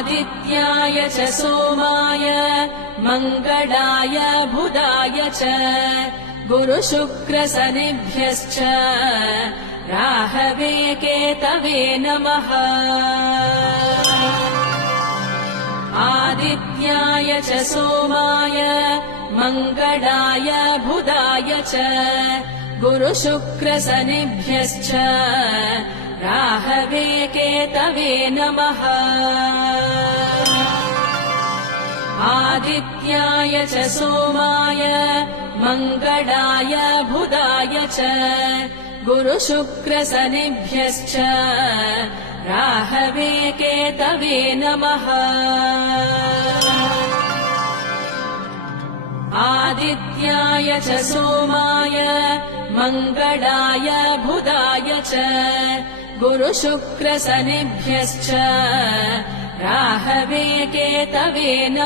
आदित्याय च सोमाय मङ्गलाय बुधाय च गुरुशुक्रशनिभ्यश्च राहवे केतवे नमः। आदित्याय च सोमाय मङ्गलाय बुधाय च गुरुशुक्रशनिभ्यश्च राहवे केतवे नमः। आदित्याय च सोमाय मङ्गलाय बुधाय च गुरुशुक्रशनिभ्यश्च राहवे केतवे नमः। आदित्याय च सोमाय मङ्गलाय बुधाय च गुरुशुक्रशनिभ्यश्च राहवे केतवे नमः।